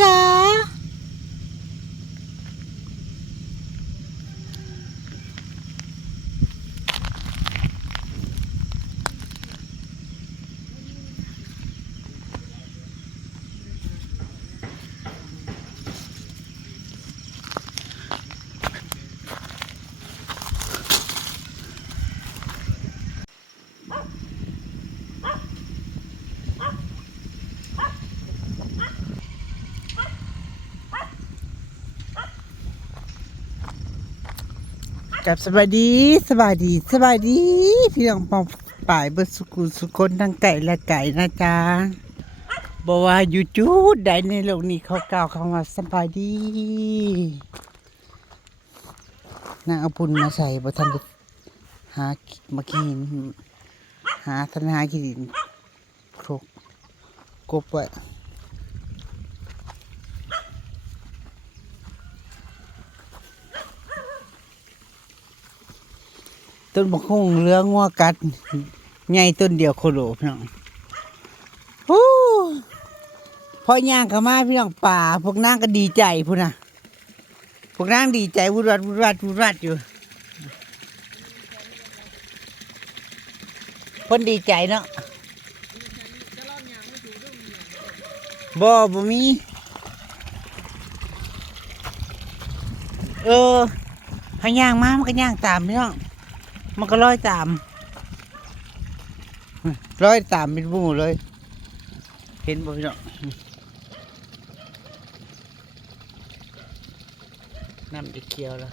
จ๋ากับสบายดีสบายดีสบายดีพี่น้องปองป่ายเบิดสุกุสุคนทั้งไก่และไก่นะจ๊ะบอกว่าอยู่จุดใดในโลกนี้เขากล่าวคำว่าสบายดีนางเอาปุ่นมาใส่บ่ทันได้หามากินหาทันหากินครกกบไว้ต้นบกฮุ่งเรืองัวกัดใหญ่ต้นเดียวโคโลพี่น้องโอ้พอย่างเข้ามาพี่น้องป่าพวกนางก็ดีใจพุ่นน่ะพวกนางดีใจวุดวัดวุดวัดวุดวัดอยู่เพิ่นดีใจเนาะบ่มีให้ย่างมามันก็ย่างตามพี่น้องมันก็ร้อยตามเป็นหมู่เลยเห็นบ่พี่น้องน้ำจะเคี้ยวแล้ว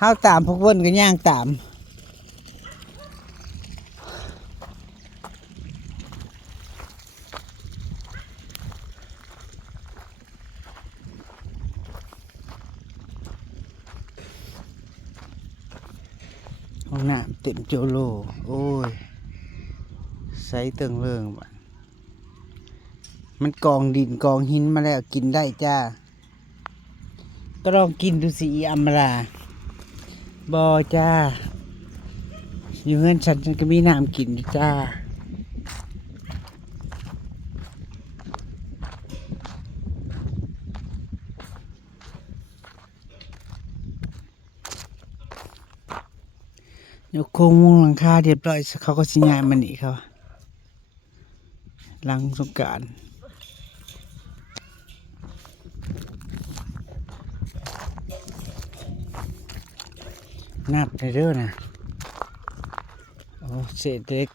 ห้าวตามพวกเพิ่นก็ย่างตามห้องน้ำเต็มโจโลโอ้ยใส่เติงเรื่องบ่มันกองดินกองหินมาแล้วกินได้จ้าก็ลองกินดูสิอัมราบอจ้าอยู่เงินฉันก็มีน้ำกินจ้าเดี๋ยวโครงมุงหลังคาเรียบร้อยเขาก็สิย้ายมันอีกเขาหลังสงกรานต์นับได้เด้อนะโอ้เศษเล็ก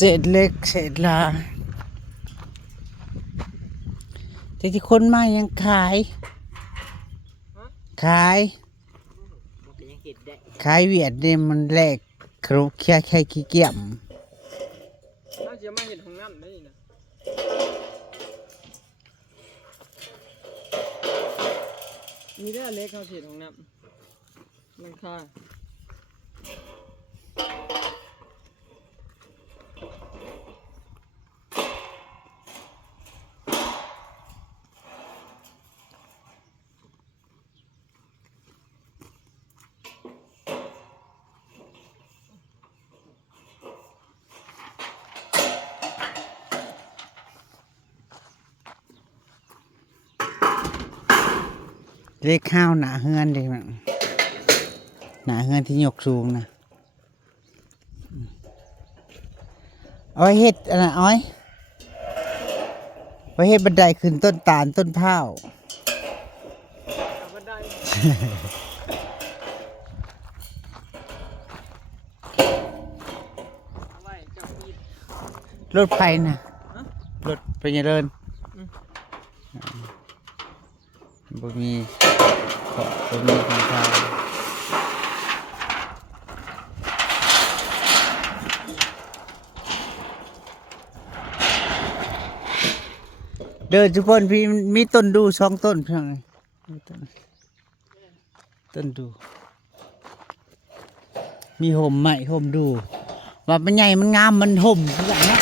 เศษเล็กเศษลาแต่ที่คนมายังขายเวียดเนี่ยมันแลกครุแค่ขี้เกียจน่าจะมาเห็นของน้ำได้นะมีได้เล็กเขาเห็นของน้ำมันค่าเลขข้าวหนาเฮือนเลยมั้งหนาเฮือนที่ยกสูงนะเอาไว้เฮ็ดอะไรอ้อยไว้เฮ็ดบันไดขึ้นต้นตาลต้นพร้าวบันไดรถไฟนะรถไปเดินบ่มีเกาะบ่มีทางเท้า เดินทุกคนพี่มีต้นดู2ต้นเพียงไงต้นดูมีห่มใหม่ห่มดูว่ามันใหญ่มันงามมันห่มทุกอย่างเนาะ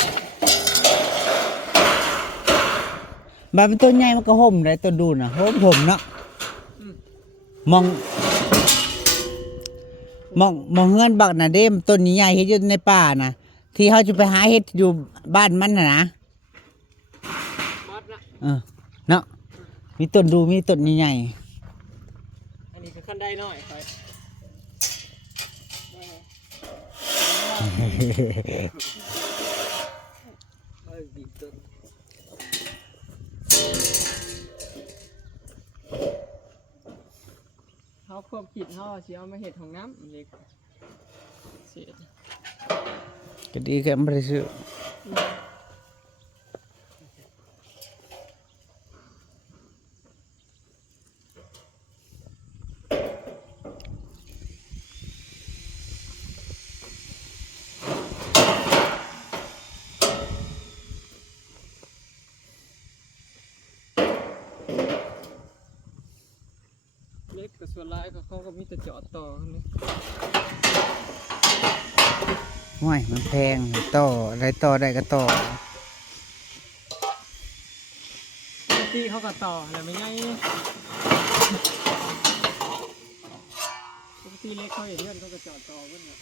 บาเป็นต้นใหญ่มันก็ห่มได้ต้นดูนะห่มเนาะมองเฮือนบักน่ะเด้มต้นใหญ่เฮ็ดอยู่ในป่าน่ะที่เขาจะไปหาเฮ็ดอยู่บ้านมันน่ะนะ มัดนะ เนาะมีต้นดูมีต้นใหญ่ อันนี้ก็ขั้นได้หน่อยไป บีบต้นเขาควบคิดเขาสิเอามาเห็ดของน้ำเล็กเสีย ๆก็ดีกันบ่ได้ซื้อเล็กกับส่วนร้ายก็เขาก็มีแต่จอดต่อกันเลย ห้วยมันแพงต่ออะไรต่อได้ก็ต่อ ปกติเขาก็ต่ออะไรไม่ง่ายปกติเล็กเขาเห็นเพื่อนเขาก็จอดต่อเพื่อนเนี่ย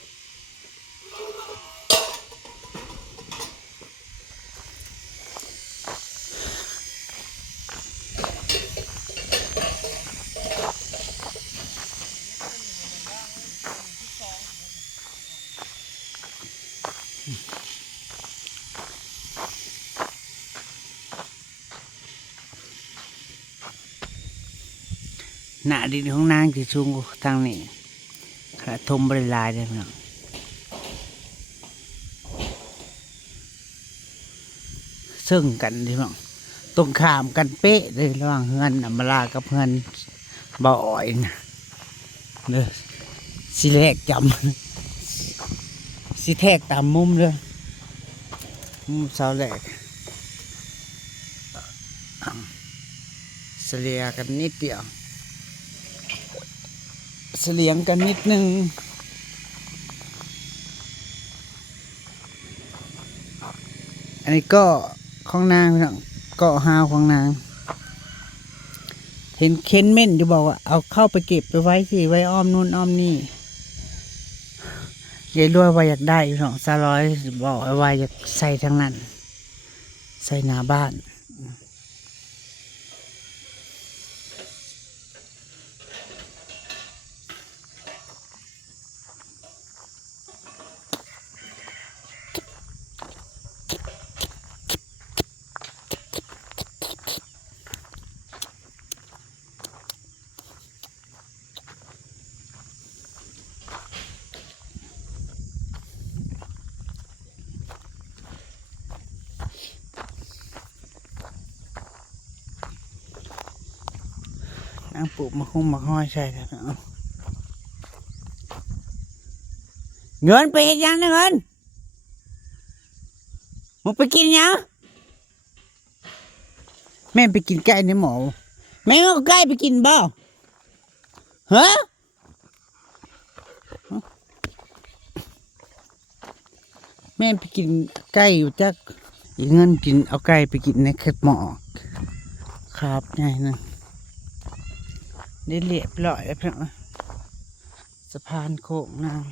หน้าดินของนางที่สูงกว่าทางนี้ขนาดทมบริลายได้พี่น้องซึ่งกันพี่น้องตรงข้ามกันเป๊ะเลยระหว่างเฮือนอำมาลากับเฮือนบ่ออ้อยนะเด้อสิแลกจำสิแทกตามมุมเลยมุมเสาแหลกเสลียกันนิดเดียวเสลียงกันนิดนึงอันนี้ก็ของนางพี่น้องก็หาวของนางเห็นเค้นเม่นอยู่บอกว่าเอาเข้าไปเก็บไปไว้สิไว้อ้อมนู่นอ้อมนี่ยายรวยว่าอยากได้พี่น้องซาร้อยบอกว่าอยากใส่ทั้งนั้นใส่หน้าบ้านนางปลูกมะคุ้มมะห้อยใช่แล้วเงินไปเห็นยังนะเงินมึงไปกินยังแม่ไปกินไก่ในหมอแม่เอาไก่ไปกินบ่ฮะแม่ไปกินไก่อยู่จักอีเงินกินเอาไก่ไปกินในแคบหมอครับไงนะได้เรียบร้อยแล้วเพื่อนสะพานโค้งนาง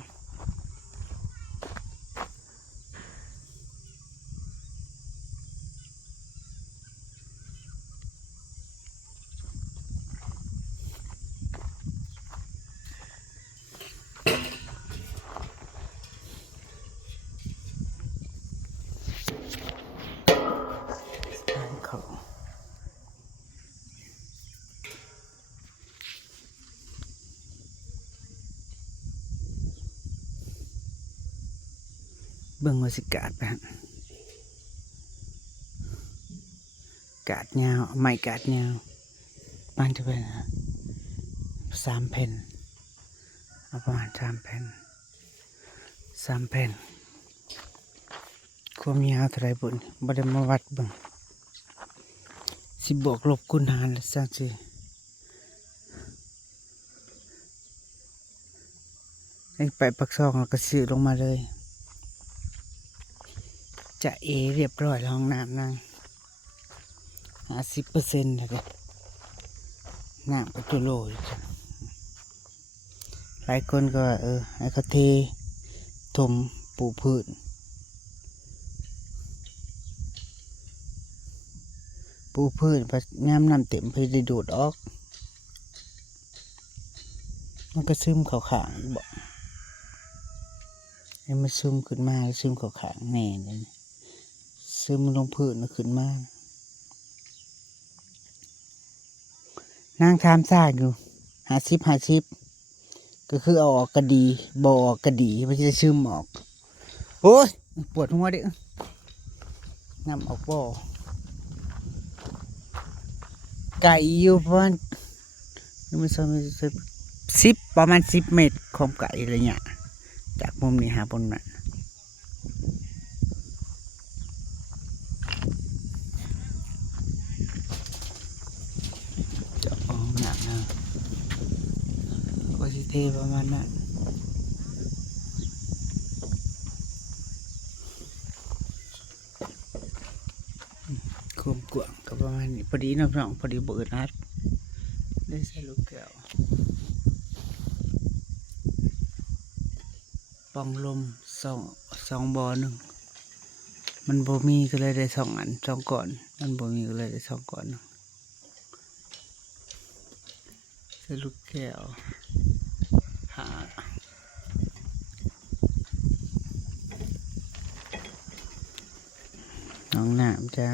เขาเบิ่งว่าสิกาดไปฮะกาดยาวไม่กาดยาวบ้านจะเป็น3 แผ่นเอาประมาณ3 แผ่น3 แผ่นความยาวเท่าไรบุญบ่ได้มาวัดเบิ่ง สิบวกลบคูณหารแล้วจังสิไปปักซองแล้วก็ซื้อลงมาเลยจะเอเรียบร้อยแล้วห้องน้ำนั่ง50%แล้วก็น้ำก็ตัวโลอยู่จ้ะหลายคนก็ว่าให้เขาเทถมปลูกพืชไปย่ำน้ำเต็มไปได้ดูดออกมันก็ซึมเขาขางบอกให้มันซึมขึ้นมาซึมเขาขางแน่เลยซึมลงพืชมันขึ้นมานั่งทำซากอยู่50ก็คือเอาออกก็ดีบ่ออกก็ดีมันจะซึมออกโอ้ยปวดหัวดินำออกบ่อไก่อยู่ประมาณประมาณ10 เมตรของไก่อะไรเงี้ยจากมุมนี้หาบนนั้นจะเอาหนักนะก็สิเทประมาณนั้นคุมกวางก็ประมาณนี้พอดีนะพี่น้องพอดีเบิดนัดได้ใส่ลูกแก้วปองลมสองบ่อหนึ่งมันบ่มีก็เลยได้2 อัน2 ก่อนมันบ่มีก็เลยได้2 ก่อนใส่ลูกแก้วหาน้องน้ำจ้า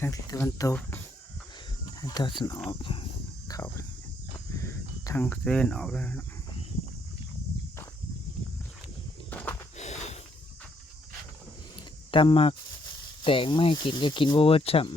ทางทิศตะวันตกทางตะวันออกเขาทางเดินออกแล้วตำมักแตงไม่กินก็กินบ่เวิร์ดช่ำ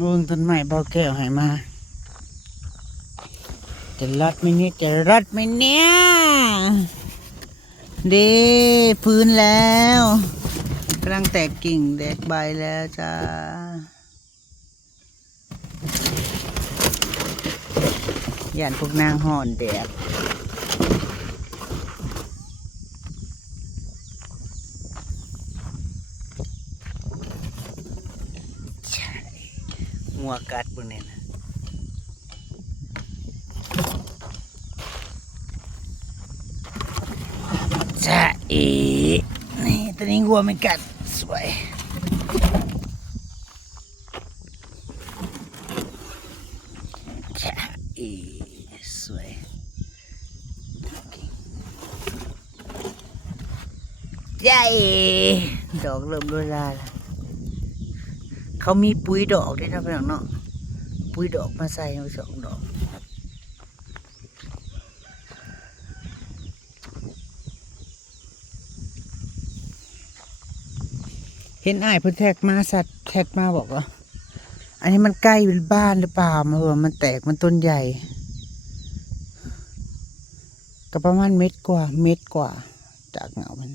เบิ่งต้นไม้เบาแก้วให้มาจะรอดไหมเนี่ยเด้ฟื้นแล้วกำลังแตกกิ่งแตกใบแล้วจ้าย่านพวกนางห่อนแดดงัวกัดบนนี้นะจ้านี่ตอนนี้งัวไม่กัดสวยจ้าสวยจ้าดอกเริ่มโรยลาแล้วเขามีปุ๋ยดอกด้วยนะพี่น้องเนาะปุ๋ยดอกมาใส่เอา2 ดอกเห็นอ้ายเพิ่นแท็กมาสัตว์แท็กมาบอกว่าอันนี้มันใกล้เป็นบ้านหรือเปล่ามันแตกมันต้นใหญ่ก็ประมาณเม็ดกว่าจากเหงามัน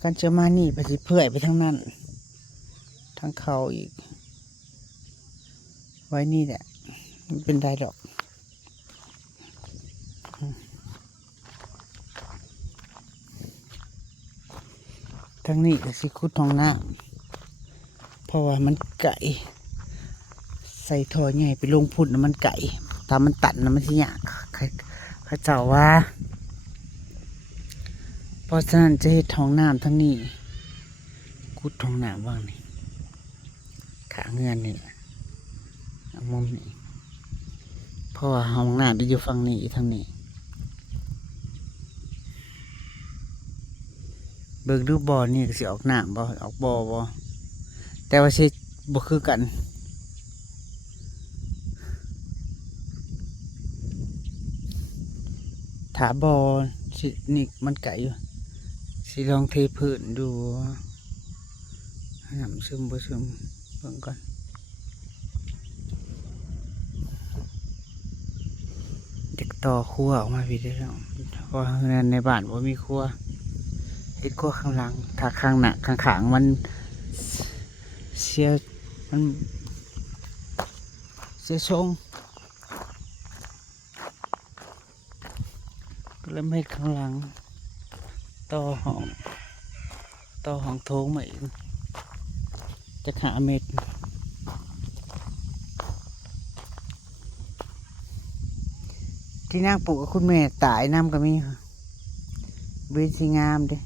กันจะมานี่ไปสิเพื่อยไปทั้งนั้นทั้งเขาอีกไว้นี่แหละมันเป็นได้ดอกทั้งนี้ก็สิคุดทองน้ำเพราะว่ามันไก่ใส่ท่อใหญ่ไปลงพุ่นมันไก่ตามมันตัดมันสิยากเขาเจ้าว่าเพราะฉะนั้นจะเฮ็ดทองน้ำทั้งนี้กุ ขุดท้องน้ำบ้างนี่ขาเงื่อนนี่แหละเอามุมนี้เพราะว่าห้องน้ำที่อยู่ฝั่งนี้ทางนี้เบิ่งดูบ่อนี่ก็สิออกน้ำบ่ออกบ่อบ่แต่ว่าสิบ่คือกันถาบ่อสินี่มันไก่อยู่สิลองเทพื้นดูน้ำซึมบ่ซึมเบิ่งก่อนเด็กต่อครัวออกมาพี่ได้แล้วเพราะว่าในบ้านบ่มีครัวเฮ็ดครัวข้างหลังถ้าข้างหน้าข้างขางมันเสียมันเสียทรงก็เลยไม่เฮ็ดข้างหลังต่อห้องโถงมาอีกจะหาเม็ดที่นางปลูกกับคุณแม่ตายน้ำก็มีบริสีงามเด้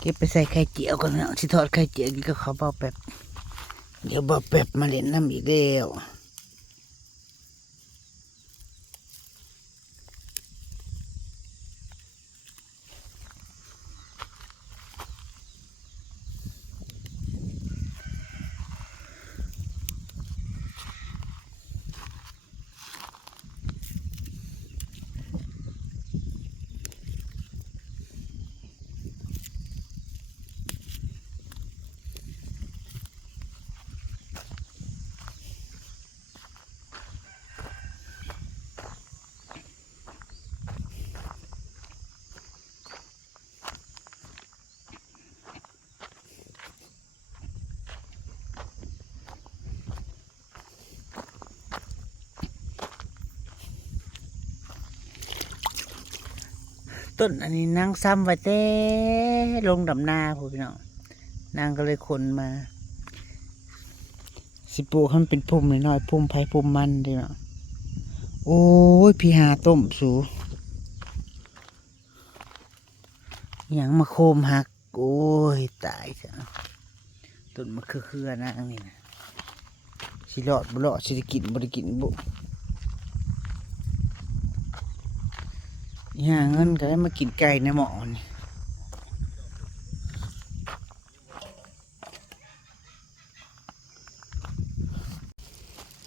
เก็บไปใส่ไข่เจียวกันนะที่ทอดไข่เจียวกินก็เขาเบาแป๊บเดี๋ยวเบาแป๊บมาเล่นน้ำอีกแล้วต้นอันนี้นางซ้ำไว้เต้ลงดำนาพวกพี่น้องนางก็เลยขนมาสิปลูกให้มันเป็นพุ่มน้อยๆพุ่มไผ่พุ่มมันเด้เนาะโอ้ยพี่หาต้มสูอย่างมาโคมหักโอ้ยตายจ้ะต้นมะเขือนางนี่นะสิรอดบ่รอดสิได้กินบ่ได้กินบ่หาเงินก็ได้มากินไก่ในหม้อนี่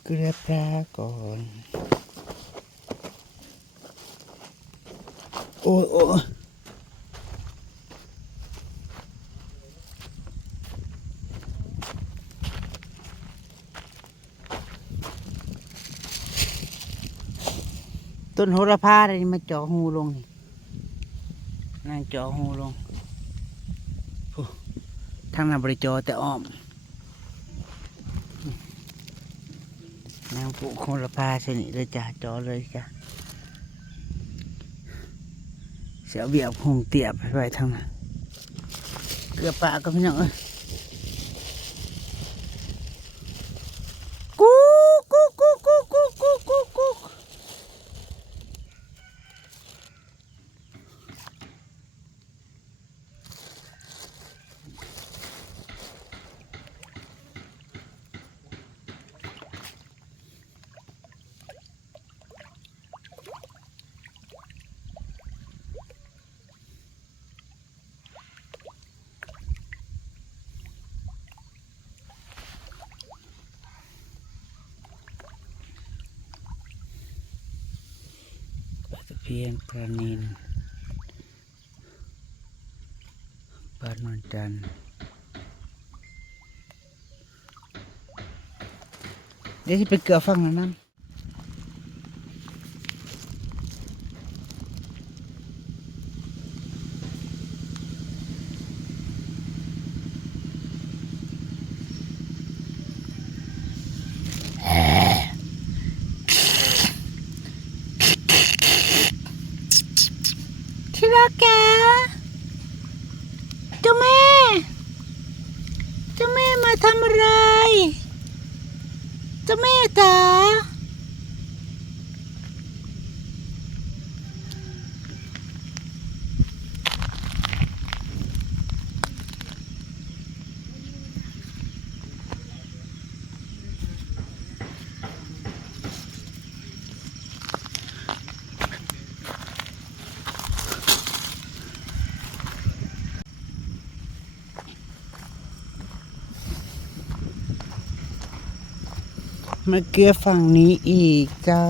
เกลือปลาก่อนโอ้ยโอ้ยต้นโหระพาอะไรนี่มาเจาะหูลงนี่นั่งเจาะหูลงโอ้ทางนั้นบริจอแต่อ้อมนางปลูกโหระพาชนิดเลยจ้ะจอเลยจ้ะเสียเบียบคงเตียบไปทางนั้นเกลือปลาก็พี่น้องเอ้ยกูกูกูกูกูกูกูกูเพียงปลานินปลานวลจันทร์เดี๋ยวที่ไปเกลือฟังแล้วนั่นที่รักแกเจ้าแม่มาทำอะไรเจ้าแม่จ๋า มาเกลือฝั่งนี้อีกเจ้า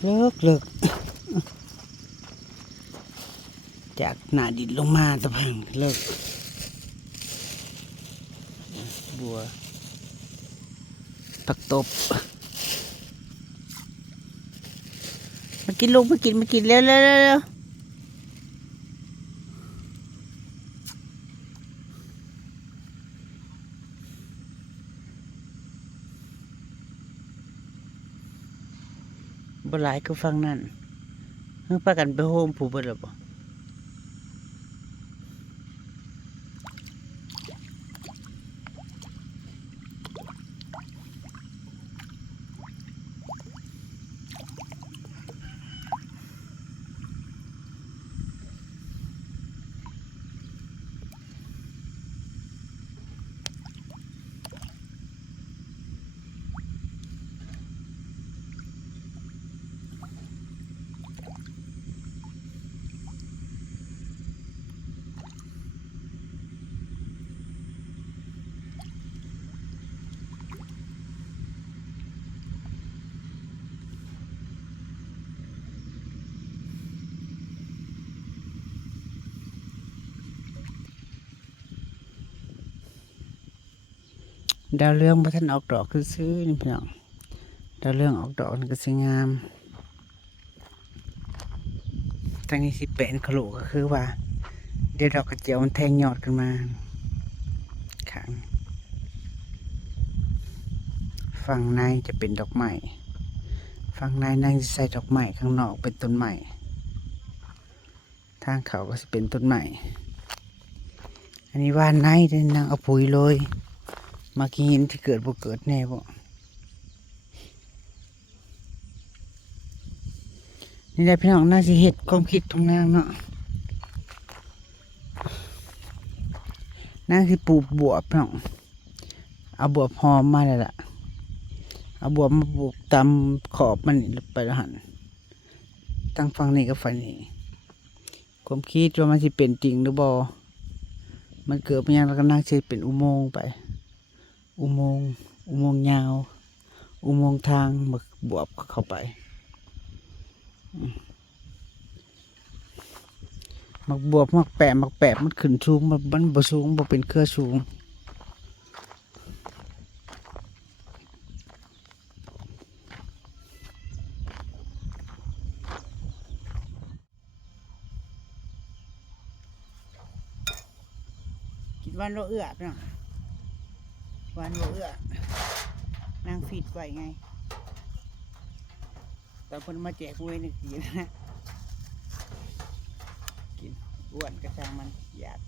เลิกจากหน้าดินลงมาตะพังเลิกบัวผักตบมากินลูกมากินเร็วบ่หลายก็ฟังนั่นเพิ่งพากันไปโฮมผู้เบิดแล้วบ่ดาวเรืองบ่ทันออกดอกคือซื้อนี่พี่น้องดาวเรืองออกดอกนี่ก็สวยงามทางนี้สิเป็นขลุก็คือว่าเดี๋ยวดอกกระเจียวมันแทงยอดขึ้นมาข้างฝั่งในจะเป็นดอกไม้ฝั่งในนั่งใส่ดอกไม้ข้างนอกเป็นต้นไม้ทางเขาก็จะเป็นต้นไม้อันนี้ว่านในได้นางเอาปุ๋ยโรยมากินที่เกิดบ่เกิดแน่บ่นี่ได้พี่น้องน่าสิเฮ็ดความคิดของนางเนาะนางสิปลูกบวบพี่น้องเอาบวบหอมมาเลยล่ะเอาบวบมาปลูกตามขอบมันไปแล้วหันตั้งฝั่งนี้กับฝั่งนี้ความคิดว่ามันสิเป็นจริงหรือบ่มันเกิดเป็นยังแล้วก็นางสิเป็นอุโมงค์ไปอุโมงค์ยาวอุโมงค์ทางหมึกบวบเข้าไปหมักบวบหมักแปะมันขึ้นสูงมันบ่สูงบ่เป็นเครือสูงกินวันโลเอื้อเนาะวันโลเอื้อนางฟีดไว้ไงแต่คนมาแจกมวยนี่กินนะกินอ้วนกระชังมันหยาด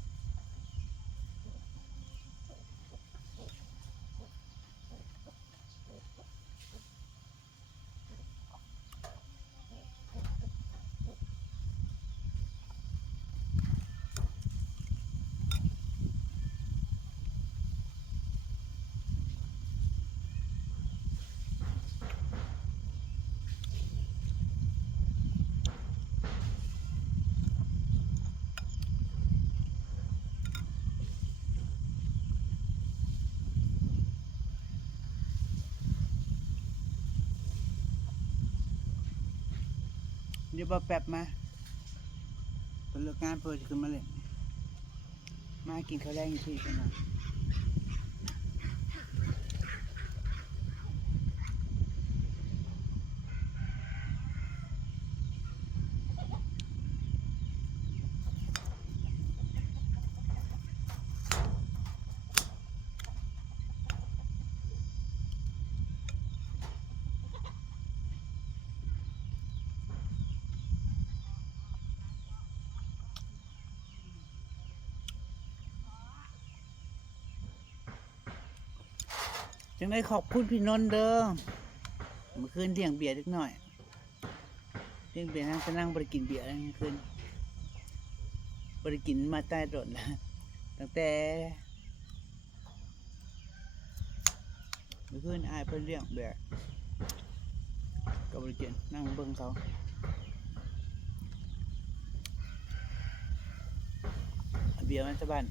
เดี๋ยวแป๊บมาเป็นเลิกงานเปิดขึ้นมาเลยมากินข้าวแรงที่กันนะจังได้ขอบคุณพี่นนท์เด้อเมื่อคืนเลี้ยงเบียร์เล็กหน่อยเลี้ยงเบียร์นั่งบริกินเบียร์เมื่อคืนบริกินมาใต้รถนะตั้งแต่เมื่อคืนอายเพิ่นเลี้ยงเบียร์ก็บริกินนั่งเบิ่งเขาเบียร์มันสะบัน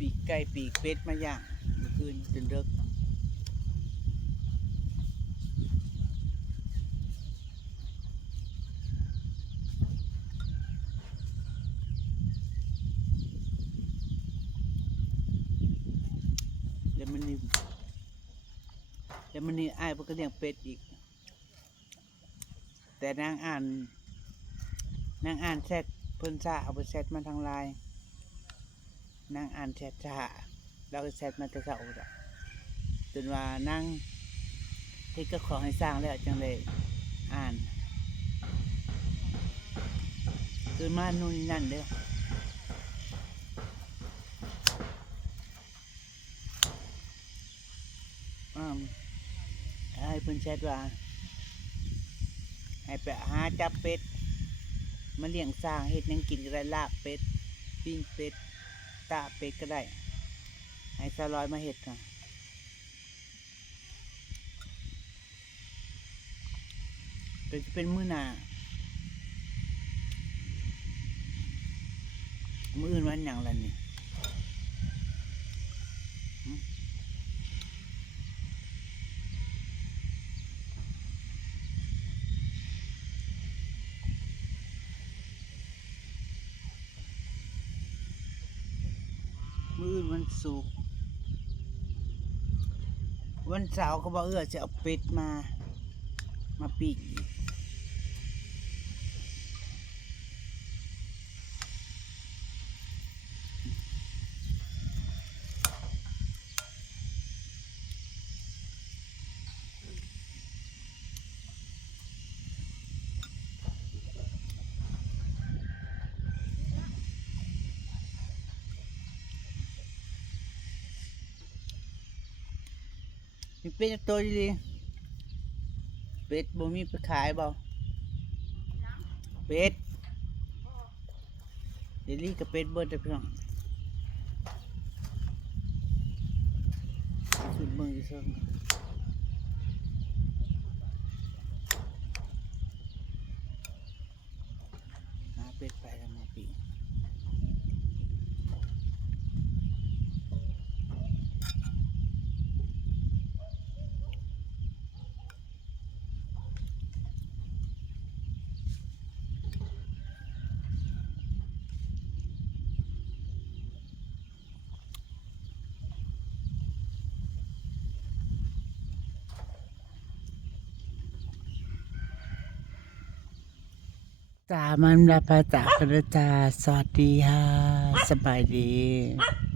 ปีกไก่ปีกเป็ดมาย่างเมื่อคืนจนเลิกแล้วมันนี่อ้ายเพิ่นก็เลี้ยงเป็ดอีก แต่นางอ่านแชทเพิ่นซ่าเอาไปแชทมาทางไลน์นางอ่านแชทซ่าแล้วก็แชทมาแต่เช้าจ้ะจนว่านางเฮ็ดก็ขอให้สร้างแล้วจังเลยอ่านคือมานู่นนี่นั่นเด้อให้เพิ่นแชทว่าให้ไปหาจับเป็ดมาเลี้ยงสร้างเฮ็ดหยังกินก็ได้ลาบเป็ดปิ้งเป็ดตาเป็ดก็ได้ให้สลอยมาเฮ็ดค่ะเป็นมื้อหน้ามื้ออื่นวันหยังล่ะนี่มื้ออื่นวันศุกร์วันเสาร์ก็บอกจะเอาเป็ดมาปิ้งมีเป็ดจักตัวดีๆเป็ดบ่มีไปขายบ่เป็ดเดลี่กับเป็ดเบิดเด้อพี่น้องขึ้นเบิ่งอีกเซิงหาเป็ดไปแล้วมาปิ้งมันรับพระจากพระจาสวัสดีค่ะสบายดี